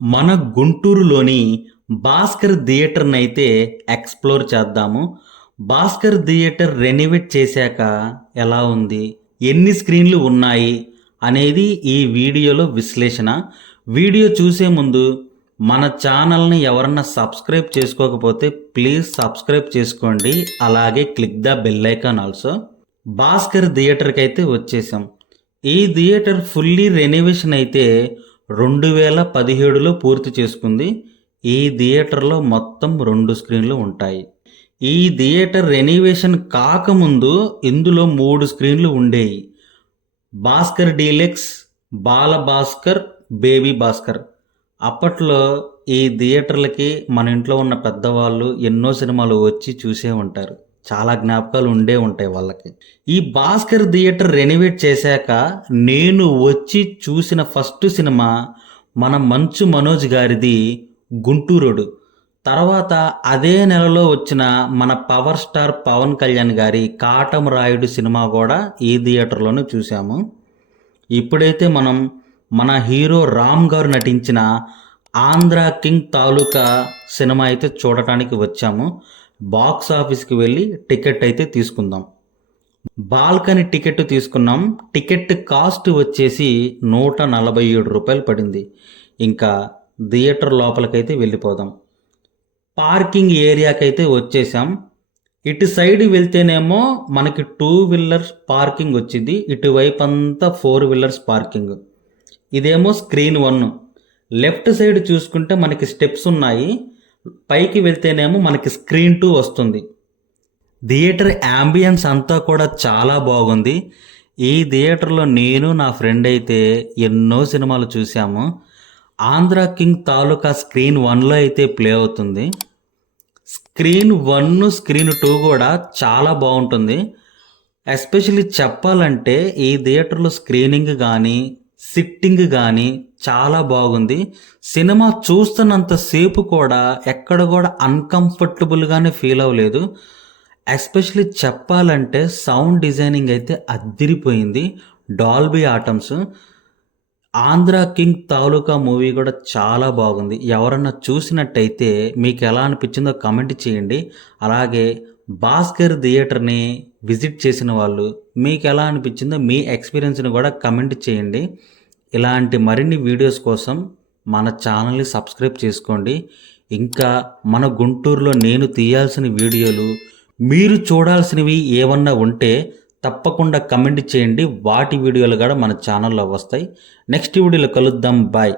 మన గుంటూరులోని భాస్కర్ థియేటర్‌ని అయితే ఎక్స్‌ప్లోర్ చేద్దాము. భాస్కర్ థియేటర్ రెనోవేట్ చేశాక ఎలా ఉంది? ఎన్ని స్క్రీన్‌లు ఉన్నాయి? అనేది ఈ వీడియోలో విశ్లేషణ. వీడియో చూసే ముందు మన ఛానల్‌ని ఎవరన్నా సబ్స్క్రైబ్ చేసుకోకపోతే ప్లీజ్ సబ్స్క్రైబ్ చేసుకోండి. అలాగే click the bell icon also. Bhaskar థియేటర్‌కి అయితే వచ్చేసాం. ఈ థియేటర్ ఫుల్లీ రెనోవేషన్ అయితే 2017లో పూర్తి చేసుకుంది. ఈ థియేటర్‌లో మొత్తం 2 స్క్రీన్‌లు ఉంటాయి. ఈ థియేటర్ రెనోవేషన్ కాకముందు ఇందులో 3 స్క్రీన్‌లు ఉండేయి. భాస్కర్ డీలక్స్, బాల భాస్కర్, బేబీ భాస్కర్. అప్పట్లో ఈ థియేటర్లకి మన ఇంట్లో ఉన్న పెద్దవాళ్ళు ఎన్నో సినిమాలు వచ్చి చూసే ఉంటారు. చాలా జ్ఞాపకాలు ఉండే ఉంటాయి వాళ్ళకి. ఈ భాస్కర్ థియేటర్ రెనోవేట్ చేశాక నేను వచ్చి చూసిన ఫస్ట్ సినిమా మన మంచు మనోజ్ గారిది 'గుంటూరోడు'. తర్వాత అదే నెలలో వచ్చిన మన పవర్ స్టార్ పవన్ కళ్యాణ్ గారి 'కాటమరాయుడు' సినిమా కూడా ఈ థియేటర్‌లోనే చూసాము. ఇప్పుడైతే మనం మన హీరో రామ్ గారు నటించిన 'ఆంధ్ర కింగ్' తాలూకా సినిమా అయితే చూడటానికి వచ్చాము. బాక్స్ ఆఫీస్‌కి వెళ్ళి టికెట్ అయితే తీసుకుందాం. బాల్కనీ టికెట్ తీసుకున్నాం. టికెట్ కాస్ట్ వచ్చేసి రూ. 147 పడింది. ఇంకా థియేటర్ లోపలికైతే వెళ్ళిపోదాం. పార్కింగ్ ఏరియాకైతే వచ్చేసాం. ఇటు సైడ్ వెళ్తేనేమో మనకి 2 వీలర్స్ పార్కింగ్ వచ్చింది. ఇటువైపు అంతా 4 వీలర్స్ పార్కింగ్. ఇదేమో స్క్రీన్ 1. లెఫ్ట్ సైడ్ చూసుకుంటే మనకి స్టెప్స్ ఉన్నాయి. పైకి వెళ్తేనేమో మనకి స్క్రీన్ 2 వస్తుంది. థియేటర్ యాంబియన్స్ అంతా కూడా చాలా బాగుంది. ఈ థియేటర్లో నేను నా ఫ్రెండ్ అయితే ఎన్నో సినిమాలు చూసాము. 'ఆంధ్ర కింగ్' తాలూకా స్క్రీన్ 1లో అయితే ప్లే అవుతుంది. స్క్రీన్ 1, స్క్రీన్ 2 కూడా చాలా బాగుంటుంది. ఎస్పెషల్లీ చెప్పాలంటే ఈ థియేటర్లో స్క్రీనింగ్ కానీ సిట్టింగ్ కానీ చాలా బాగుంది. సినిమా చూస్తున్నంత సేపు కూడా ఎక్కడ కూడా అన్‌కంఫర్టబుల్‌గానే ఫీల్ అవ్వలేదు. ఎస్పెషల్లీ చెప్పాలంటే సౌండ్ డిజైనింగ్ అయితే అద్దిరిపోయింది. Dolby Atmos. 'Andhra King' Taluka movie కూడా చాలా బాగుంది. ఎవరన్నా చూసినట్టయితే మీకు ఎలా అనిపించిందో కామెంట్ చేయండి. అలాగే భాస్కర్ థియేటర్‌ని విజిట్ చేసిన వాళ్ళు మీకు ఎలా అనిపించిందో మీ ఎక్స్‌పీరియన్స్‌ని కూడా కామెంట్ చేయండి. ఇలాంటి మరిన్ని వీడియోస్ కోసం మన ఛానల్‌ని సబ్స్క్రైబ్ చేసుకోండి. ఇంకా మన గుంటూరులో నేను తీయాల్సిన వీడియోలు, మీరు చూడాల్సినవి ఏమన్నా ఉంటే తప్పకుండా కామెంట్ చేయండి. వాటి వీడియోలు కూడా మన ఛానల్లో వస్తాయి. నెక్స్ట్ వీడియోలో కలుద్దాం. బాయ్.